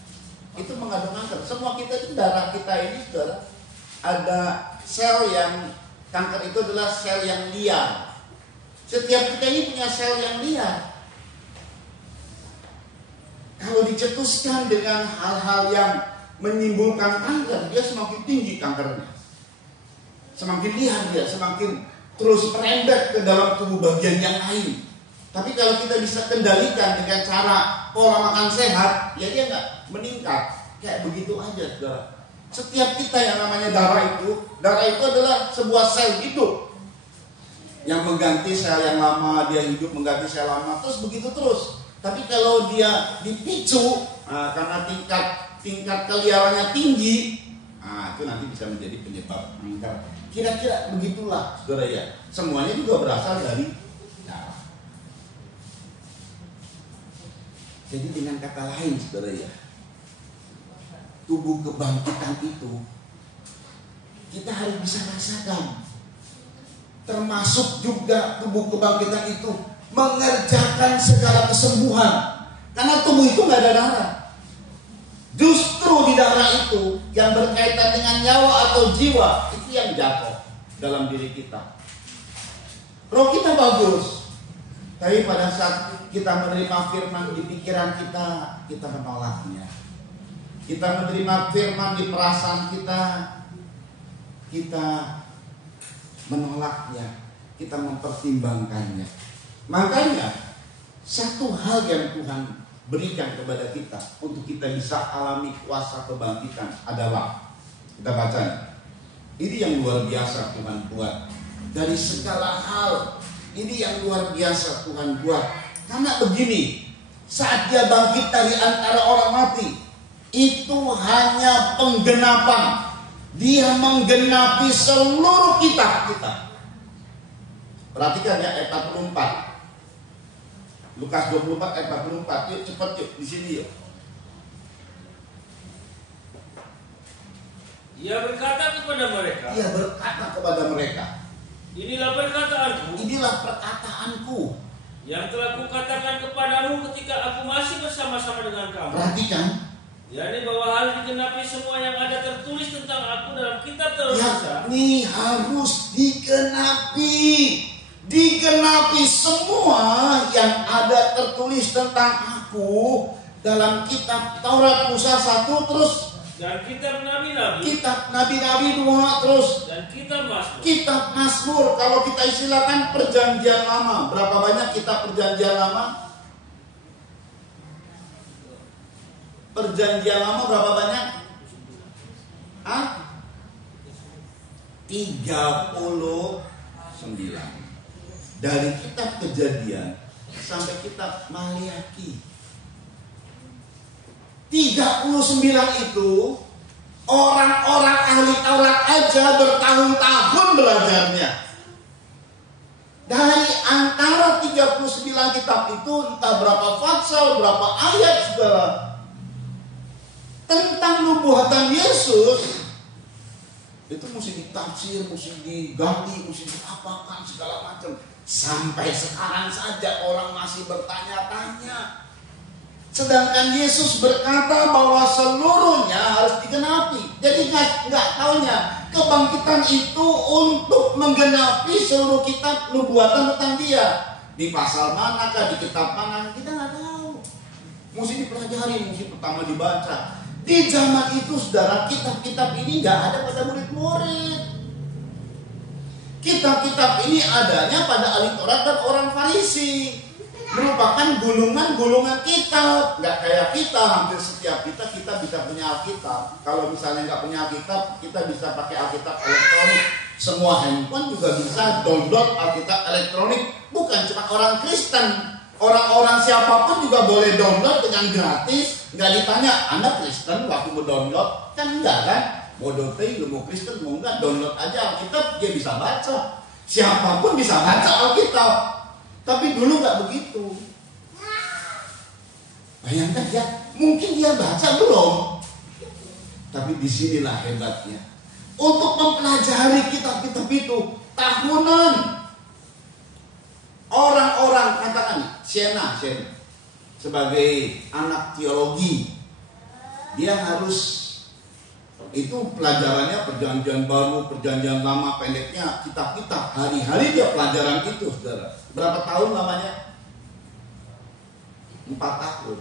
itu mengandung kanker. Semua kita itu darah kita ini saudara, ada sel yang kanker itu adalah sel yang liar. Setiap kita ini punya sel yang liar. Kalau dicetuskan dengan hal-hal yang menimbulkan kanker, dia semakin tinggi kankernya. Semakin liar dia, semakin terus merembet ke dalam tubuh bagian yang lain. Tapi kalau kita bisa kendalikan dengan cara pola makan sehat, ya dia nggak meningkat. Kayak begitu aja, saudara. Setiap kita yang namanya darah itu adalah sebuah sel hidup yang mengganti sel yang lama, dia hidup mengganti sel lama, terus begitu terus. Tapi kalau dia dipicu karena tingkat keliarannya tinggi, itu nanti bisa menjadi penyebab kanker. Kira-kira begitulah, saudara ya. Semuanya juga berasal dari darah. Jadi dengan kata lain, saudara ya, tubuh kebangkitan itu kita harus bisa rasakan. Termasuk juga tubuh kebangkitan itu mengerjakan segala kesembuhan. Karena tubuh itu nggak ada darah. Justru di darah itu yang berkaitan dengan nyawa atau jiwa, itu yang jatuh dalam diri kita. Roh kita bagus, tapi pada saat kita menerima firman di pikiran kita menolaknya. Kita menerima firman di perasaan kita menolaknya, kita mempertimbangkannya. Makanya satu hal yang Tuhan berikan kepada kita untuk kita bisa alami kuasa kebangkitan adalah, kita baca, ini yang luar biasa Tuhan buat. Dari segala hal, ini yang luar biasa Tuhan buat. Karena begini, saat dia bangkit dari antara orang mati, itu hanya penggenapan. Dia menggenapi seluruh kitab kita. Perhatikan ya ayat 44. Lukas 24 ayat 44. Yuk cepat yuk di sini yuk. Ia berkata kepada mereka. Inilah perkataanku yang telah kukatakan kepadamu ketika aku masih bersama-sama dengan kamu. Perhatikan. yakni bahwa harus digenapi semua yang ada tertulis tentang aku dalam kitab tertulis. Yakni harus digenapi semua yang ada tertulis tentang aku dalam kitab Taurat Musa 1 terus Dan kitab nabi-nabi. Kitab nabi-nabi 2 terus. Dan kitab Mazmur. Kitab Mazmur, kalau kita istilahkan perjanjian lama. Berapa banyak kitab perjanjian lama? Perjanjian lama berapa banyak? 39. Dari kitab Kejadian sampai kitab Maliaki. 39 itu orang-orang ahli Taurat aja bertahun-tahun belajarnya. Dari antara 39 kitab itu entah berapa pasal, berapa ayat segala tentang nubuatan Yesus itu mesti ditafsir, mesti diganti, mesti diapakan segala macam. Sampai sekarang saja orang masih bertanya-tanya. Sedangkan Yesus berkata bahwa seluruhnya harus digenapi. Jadi nggak taunya kebangkitan itu untuk menggenapi seluruh kitab nubuatan tentang Dia. Di pasal manakah, di kitab mana, kita nggak tahu. Mesti dipelajari, mesti pertama dibaca. Di zaman itu, saudara, kitab-kitab ini nggak ada pada murid-murid. Kitab-kitab ini adanya pada ahli Taurat dan orang Farisi. Merupakan gulungan-gulungan kitab. Nggak kayak kita, hampir setiap kita bisa punya Alkitab. Kalau misalnya nggak punya Alkitab, kita bisa pakai Alkitab elektronik. Semua handphone juga bisa download Alkitab elektronik. Bukan cuma orang Kristen, orang-orang siapapun juga boleh download dengan gratis. Nggak ditanya, Anda Kristen waktu mau download? Kan enggak kan? Mau download, mau Kristen, mau enggak, download aja Alkitab, dia bisa baca. Siapapun bisa baca Alkitab. Tapi dulu nggak begitu. Bayangkan ya, mungkin dia baca belum. Tapi disinilah hebatnya. Untuk mempelajari kitab-kitab itu tahunan. Orang-orang katakan Siena sebagai anak teologi, dia harus itu pelajarannya perjanjian baru, perjanjian lama, pendeknya kitab-kitab. Hari-hari dia pelajaran itu, saudara. Berapa tahun lamanya? 4 tahun.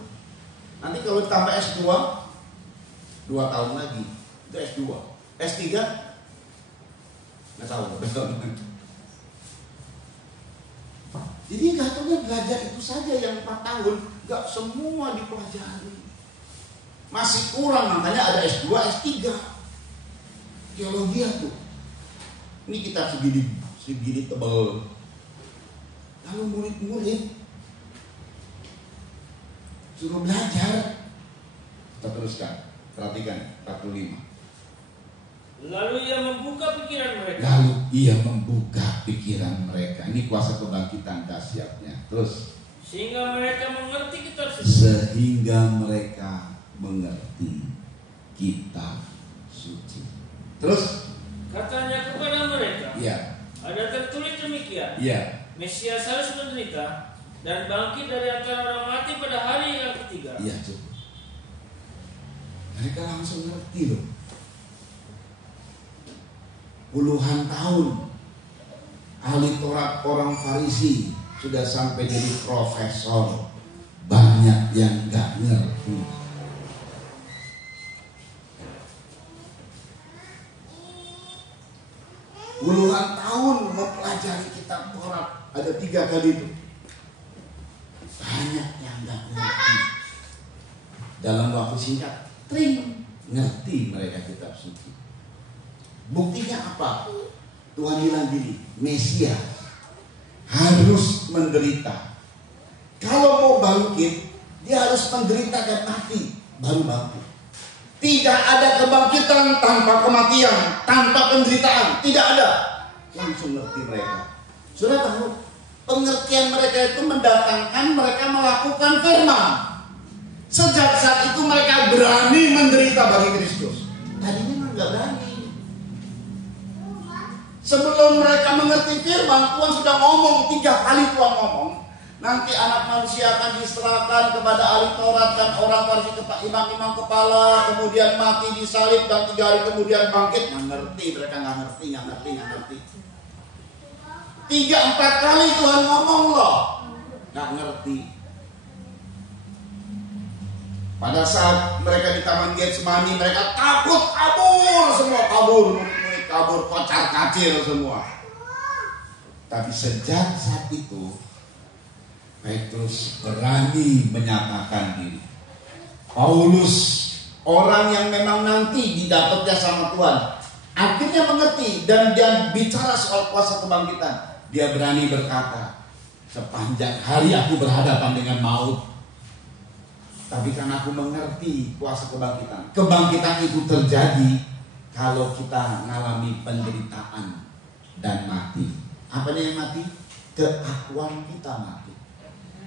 Nanti kalau ditambah S2 2 tahun lagi, itu S2. S3 nggak tahu. Jadi nggak tahu belajar itu saja yang 4 tahun, nggak semua dipelajari. Masih kurang, makanya ada S2, S3. Teologi tuh. Ini kita segini tebal. Lalu murid-murid suruh belajar. Kita teruskan. Perhatikan 45. Lalu ia membuka pikiran mereka. Ini kuasa kebangkitan dahsyatnya. Terus. Sehingga mereka mengerti kitab suci. Terus. Katanya kepada mereka. Ya. Ada tertulis demikian. Ya. Mesias harus menderita dan bangkit dari antara orang mati pada hari yang ketiga. Iya, cukup. Mereka langsung ngerti loh. Puluhan tahun ahli Taurat orang Farisi sudah sampai jadi profesor. Banyak yang gak ngerti. Puluhan tahun mempelajari kitab Taurat. Ada 3 kali itu. Banyak yang gak ngerti. Dalam waktu singkat, ngerti mereka kitab suci. Buktinya apa? Tuhan bilang gini, Mesias harus menderita. Kalau mau bangkit, dia harus menderita dan mati, baru bangkit. Tidak ada kebangkitan tanpa kematian, tanpa penderitaan, tidak ada. Langsung ngerti mereka. Sudah tahu, pengertian mereka itu mendatangkan mereka melakukan firman. Sejak saat itu mereka berani menderita bagi Kristus. Tadinya memang nggak berani. Sebelum mereka mengerti firman, Tuhan sudah ngomong 3 kali. Tuhan ngomong, nanti anak manusia akan diserahkan kepada ahli Taurat dan orang Farisi, imam-imam kepala, kemudian mati disalib dan 3 hari kemudian bangkit. Nggak ngerti, mereka nggak ngerti. 3-4 kali Tuhan ngomong loh, nggak ngerti. Pada saat mereka di Taman Getsemani, mereka takut, kabur semua, kabur kocar kacir semua. Tapi sejak saat itu Petrus berani menyatakan diri. Paulus, orang yang memang nanti didapatnya sama Tuhan, akhirnya mengerti dan dia bicara soal kuasa kebangkitan. Dia berani berkata, sepanjang hari aku berhadapan dengan maut, tapi karena aku mengerti kuasa kebangkitan. Kebangkitan itu terjadi kalau kita mengalami penderitaan dan mati. Apanya yang mati? Keakuan kita mati.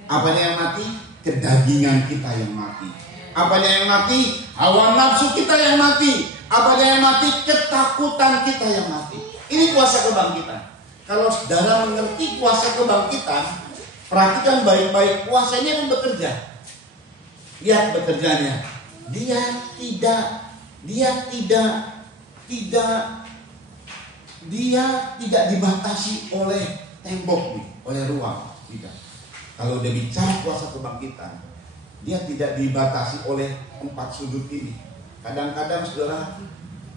Apanya yang mati? Kedagingan kita yang mati. Apanya yang mati? Hawa nafsu kita yang mati. Apanya yang mati? Ketakutan kita yang mati. Ini kuasa kebangkitan. Kalau saudara mengerti kuasa kebangkitan, perhatikan baik-baik, kuasanya yang bekerja. Lihat bekerjanya. Dia tidak dibatasi oleh tembok nih, oleh ruang. Tidak. Kalau dia bicara kuasa kebangkitan, dia tidak dibatasi oleh 4 sudut ini. Kadang-kadang saudara,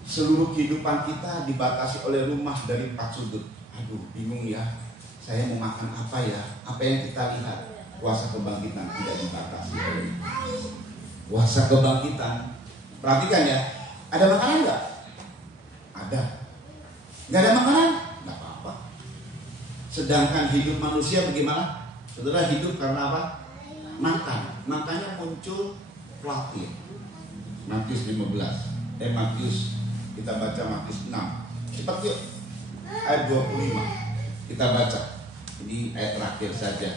seluruh kehidupan kita dibatasi oleh rumah dari 4 sudut. Aduh, bingung ya. Saya mau makan apa ya? Apa yang kita lihat? Kuasa kebangkitan tidak dibatasi oleh kuasa kebangkitan. Perhatikan ya, ada makanan nggak? Ada. Nggak ada makanan? Nggak apa-apa. Sedangkan hidup manusia bagaimana? Saudara, hidup karena apa? Makan. Makanya muncul khawatir. Matius 15. Matius, kita baca Matius 6. Cepat yuk. Ayat 25. Kita baca. Ini ayat terakhir saja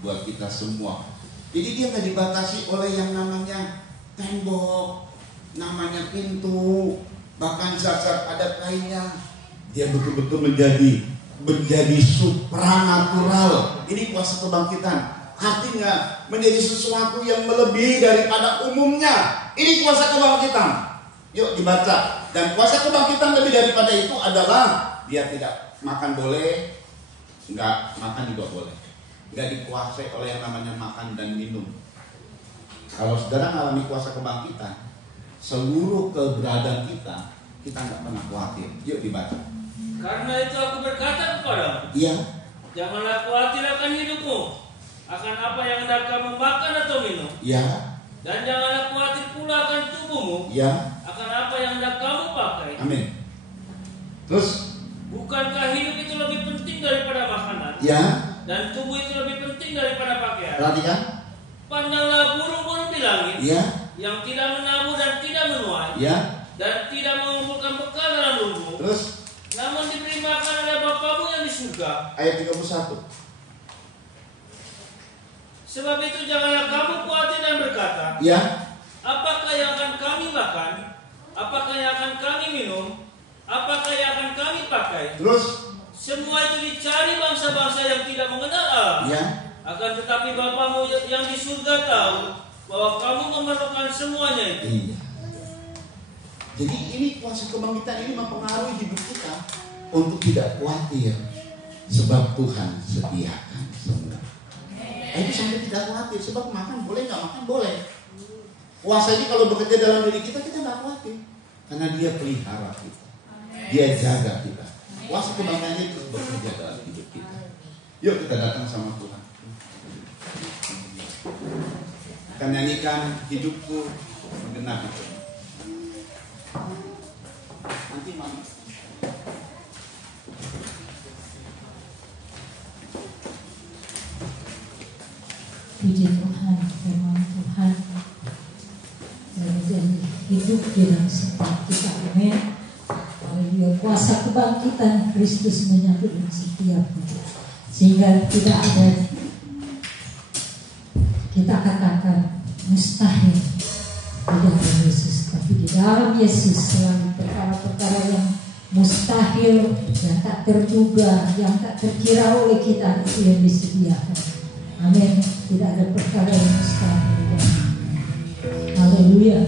buat kita semua. Jadi dia nggak dibatasi oleh yang namanya tembok, namanya pintu, bahkan zat-zat adat lainnya. Dia betul-betul menjadi supranatural. Ini kuasa kebangkitan. Artinya menjadi sesuatu yang melebihi daripada umumnya. Ini kuasa kebangkitan. Yuk dibaca. Dan kuasa kebangkitan lebih daripada itu adalah dia tidak makan boleh, nggak makan juga boleh. Nggak dikuasai oleh yang namanya makan dan minum. Kalau saudara mengalami kuasa kebangkitan, seluruh keberadaan kita nggak pernah khawatir. Yuk dibaca. Karena itu aku berkata kepadamu, Iya. janganlah khawatir akan hidupmu, akan apa yang hendak kamu makan atau minum. Iya. Dan janganlah khawatir pula akan tubuhmu, Iya. akan apa yang hendak kamu pakai. Amin. Terus? Bukankah hidup itu lebih penting daripada makanan? Iya. Dan tubuh itu lebih penting daripada pakaian. Perhatikan. Pandanglah burung-burung di langit, Iya. yang tidak menabur dan tidak menuai, Iya. dan tidak mengumpulkan bekal dalam lumbung, Terus? namun diberi makan oleh Bapamu yang di surga. Ayat 31. Sebab itu janganlah kamu khawatir dan berkata, Iya. apakah yang akan kami makan? Apakah yang akan kami minum? Apakah yang akan kami pakai? Terus? Semua itu dicari bangsa-bangsa yang tidak mengenal Allah. Iya. Akan tetapi Bapamu yang di surga tahu bahwa kamu memerlukan semuanya itu. Iya. Jadi ini kuasa kebangkitan ini mempengaruhi hidup kita untuk tidak khawatir, sebab Tuhan sediakan semua. Itu sampai tidak khawatir, sebab makan boleh, nggak makan boleh. Kuasa ini kalau bekerja dalam diri kita nggak khawatir, karena Dia pelihara kita, Dia jaga kita. Kuasa kebangkitan itu bekerja dalam hidup kita. Yuk kita datang sama Tuhan. Kita nyanyikan hidupku menggenapi Tuhan. Nanti mama. Puji Tuhan, firman Tuhan menjadi hidup dalam setiap kita. Amin. Haleluya. Kuasa kebangkitan Kristus menyatu dalam setiap kita, sehingga tidak ada kita katakan mustahil di dalam Yesus, tapi di dalam Yesus selalu perkara-perkara yang mustahil, yang tak terduga, yang tak terkira oleh kita itu yang disediakan. Amin. Tidak ada perkara yang mustahil. Haleluya.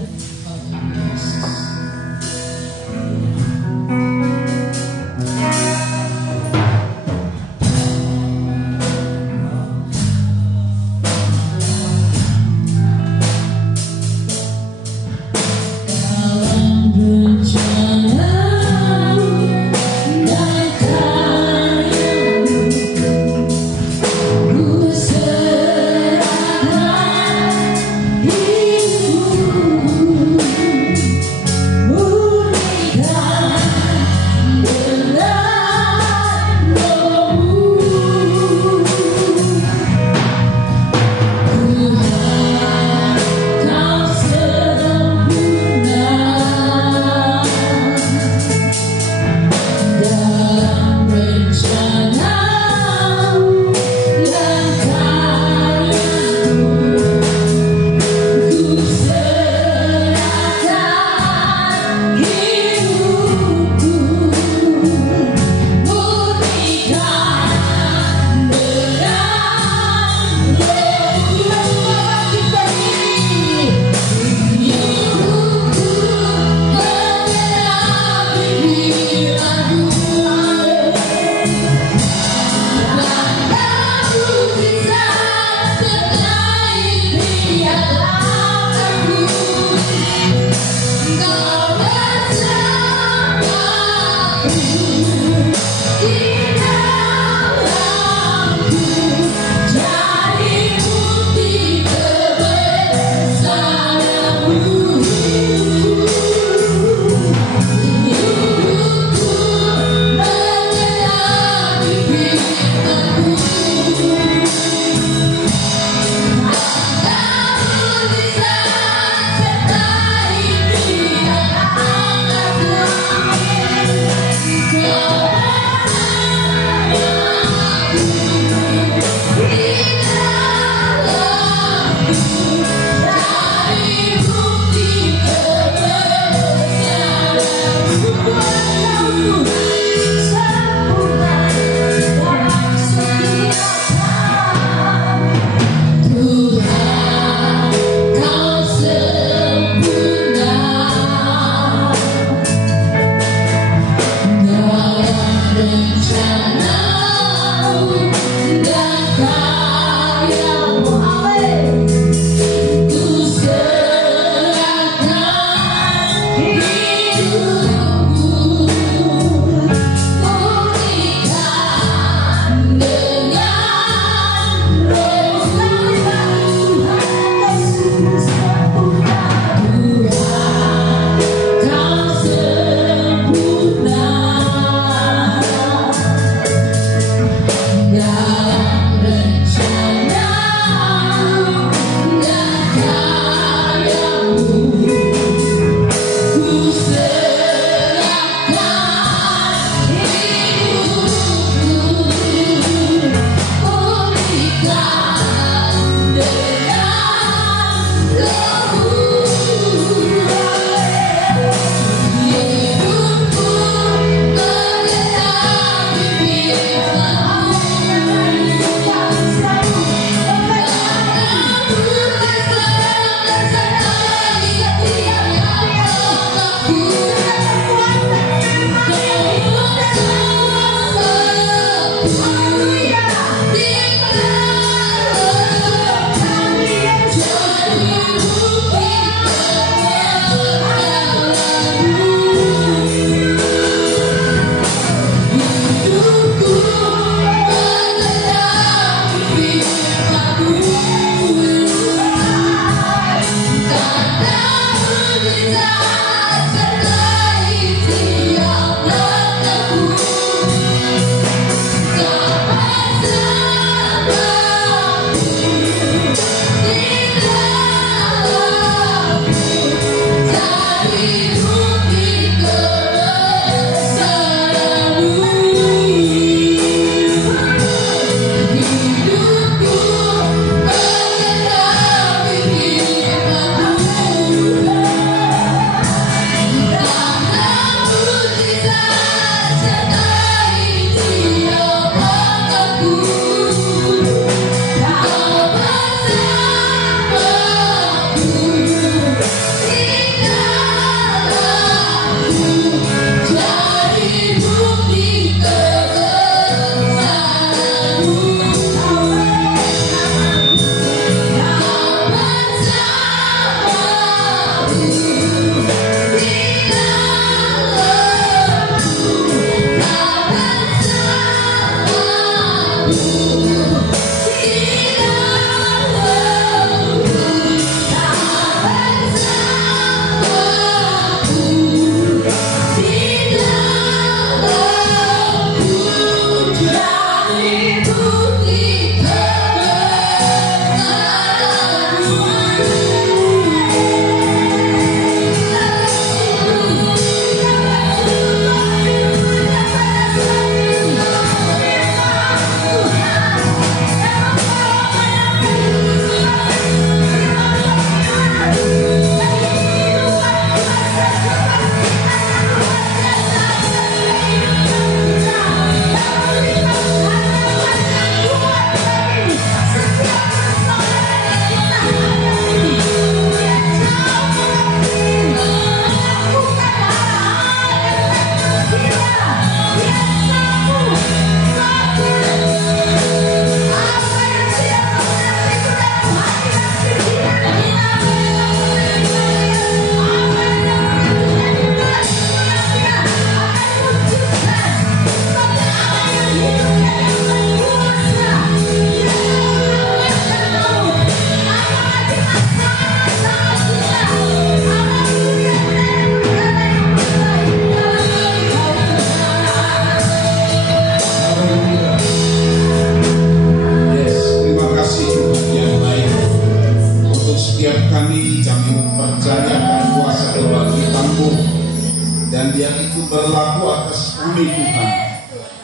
dan biar itu berlaku atas kami Tuhan,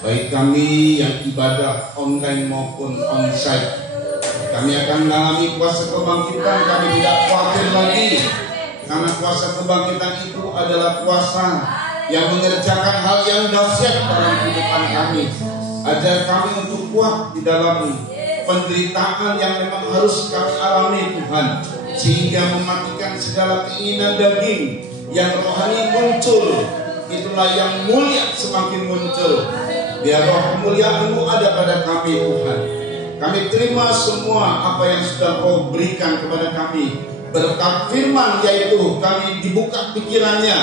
baik kami yang ibadah online maupun onsite. Kami akan mengalami kuasa kebangkitan. Kami tidak khawatir lagi, karena kuasa kebangkitan itu adalah kuasa yang mengerjakan hal yang dahsyat dalam kehidupan kami. Ajar kami untuk kuat di dalam penderitaan yang memang harus kami alami Tuhan, sehingga mematikan segala keinginan daging yang rohani muncul. Itulah yang mulia semakin muncul. Biar roh kemuliaan-Mu ada pada kami Tuhan. Kami terima semua apa yang sudah Kau berikan kepada kami. Berkat firman, yaitu kami dibuka pikirannya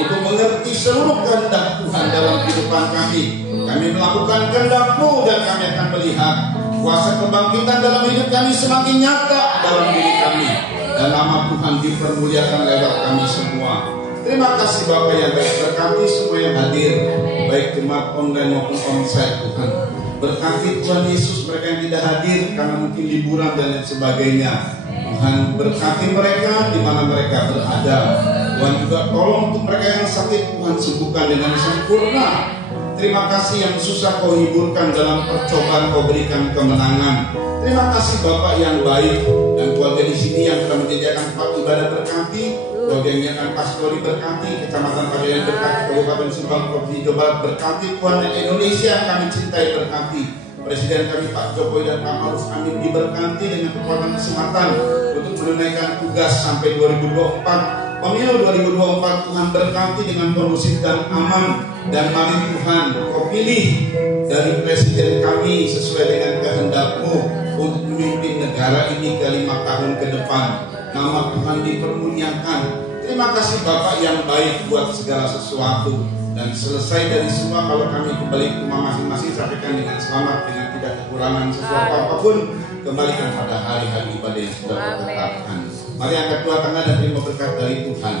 untuk mengerti seluruh kehendak Tuhan dalam kehidupan kami. Kami melakukan kehendak-Mu dan kami akan melihat kuasa kebangkitan dalam hidup kami semakin nyata dalam diri kami. Dan nama Tuhan dipermuliakan lewat kami semua. Terima kasih Bapak yang baik, berkati semua yang hadir, baik jemaat online maupun onsite Tuhan. Berkati Tuhan Yesus mereka yang tidak hadir karena mungkin liburan dan lain sebagainya. Tuhan berkati mereka di mana mereka berada. Tuhan juga tolong untuk mereka yang sakit, Tuhan sembuhkan dengan sempurna. Terima kasih yang susah Kau hiburkan, dalam percobaan Kau berikan kemenangan. Terima kasih Bapak yang baik, dan keluarga di sini yang telah menyediakan tempat ibadah berkati, keluarga yang menyediakan pastori berkati, Kecamatan Padayan berkati, Kabupaten Subang, Provinsi Jawa Barat berkati, Tuhan Indonesia yang kami cintai berkati. Presiden kami Pak Jokowi dan Pak Ma'ruf Amin diberkati dengan kekuatan kesehatan untuk menunaikan tugas sampai 2024. Pemilu 2024 Tuhan berkati dengan kondusif dan aman. Dan mari Tuhan Kau pilih dari presiden kami sesuai dengan kehendak-Mu untuk memimpin negara ini ke 5 tahun ke depan. Nama Tuhan dipermuliakan. Terima kasih Bapak yang baik buat segala sesuatu. Dan selesai dari semua, kalau kami kembali ke rumah masing-masing, sampaikan dengan selamat, dengan tidak kekurangan sesuatu apapun. Kembalikan pada hari-hari ibadah yang sudah ditetapkan. Mari angkat dua tangan dan terima berkat dari Tuhan.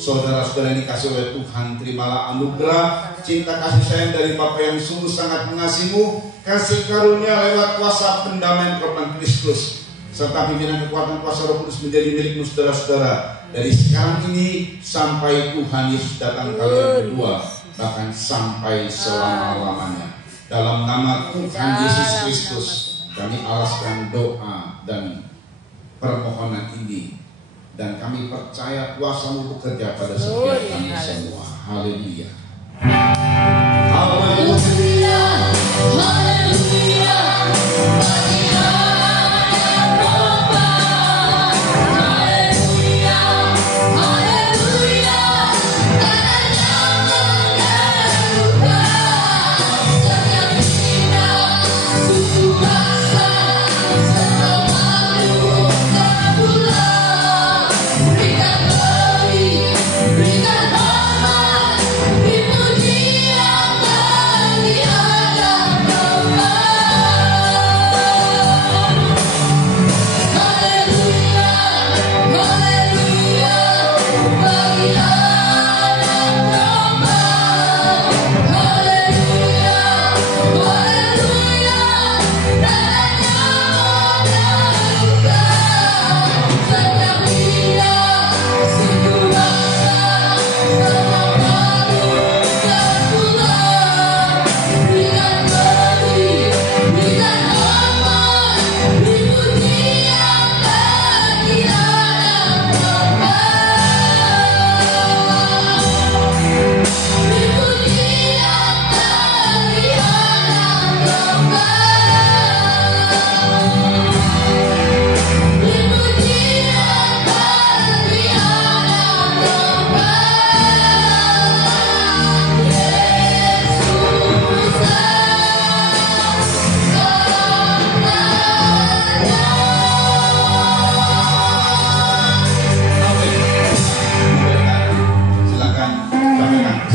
Saudara-saudara yang dikasih oleh Tuhan, terimalah anugerah cinta kasih sayang dari Bapa yang sungguh sangat mengasihimu, kasih karunia lewat kuasa pendamaian korban Kristus, serta pimpinan kekuatan kuasa Roh Kudus menjadi milikmu saudara-saudara, dari sekarang ini sampai Tuhan Yesus datang kali yang kedua, bahkan sampai selama-lamanya. Dalam nama Tuhan Yesus Kristus kami alaskan doa dan permohonan ini, dan kami percaya kuasa-Mu bekerja pada setiap kami semua. Haleluya. Haleluya.